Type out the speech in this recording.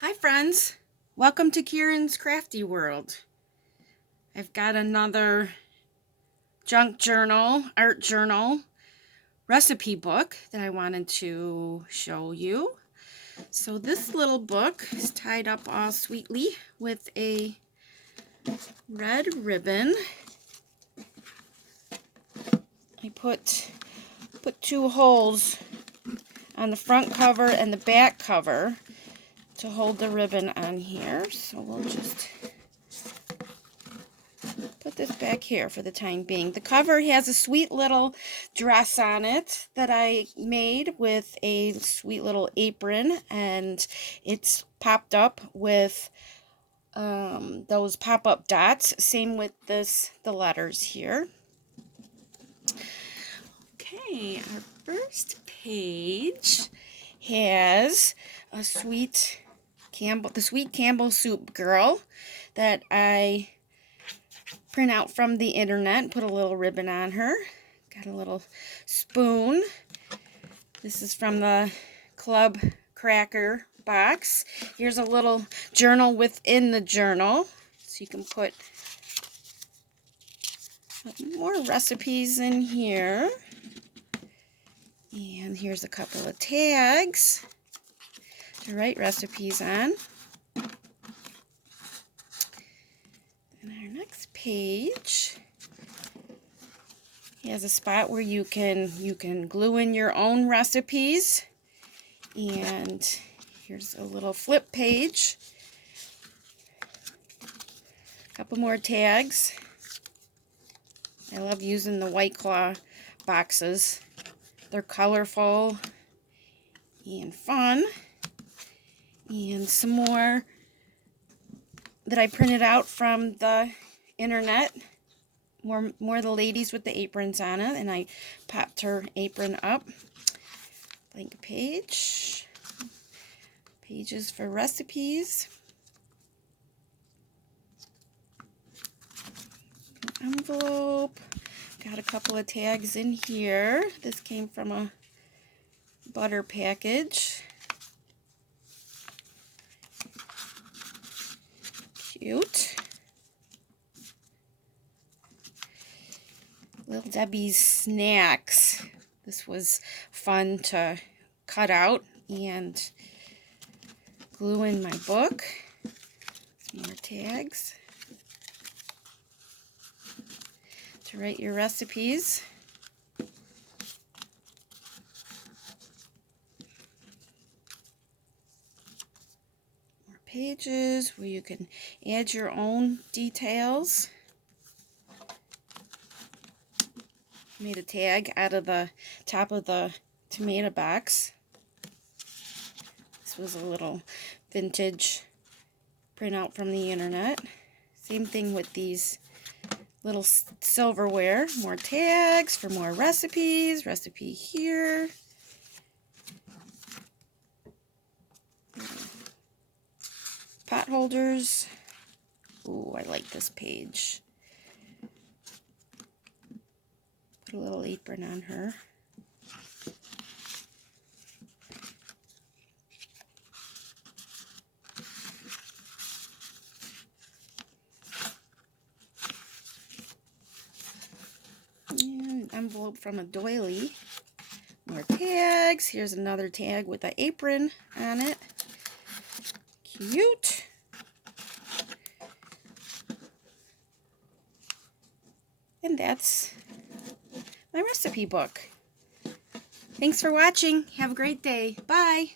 Hi friends, welcome to Kieran's Crafty World. I've got another junk journal, art journal, recipe book that I wanted to show you. So this little book is tied up all sweetly with a red ribbon. I put two holes on the front cover and the back cover to hold the ribbon on here. So we'll just put this back here for the time being. The cover has a sweet little dress on it that I made with a sweet little apron, and it's popped up with those pop-up dots. Same with the letters here. Okay, our first page has a sweet Campbell soup girl that I print out from the internet, put a little ribbon on her. Got a little spoon. This is from the Club Cracker box. Here's a little journal within the journal, so you can put more recipes in here. And here's a couple of tags to write recipes on. And our next page has a spot where you can glue in your own recipes. And here's a little flip page. A couple more tags. I love using the White Claw boxes. They're colorful and fun. And some more that I printed out from the internet. More of the ladies with the aprons on it, and I popped her apron up. Blank page. Pages for recipes. Envelope. Got a couple of tags in here. This came from a butter package. Cute. Little Debbie's snacks. This was fun to cut out and glue in my book. Some more tags to write your recipes. More pages where you can add your own details. Made a tag out of the top of the tomato box. This was a little vintage printout from the internet. Same thing with these little silverware. More tags for more recipes. Recipe here. Pot holders. Ooh, I like this page. Put a little apron on her. And an envelope from a doily. More tags. Here's another tag with an apron on it. Cute. And that's my recipe book. Thanks for watching. Have a great day. Bye.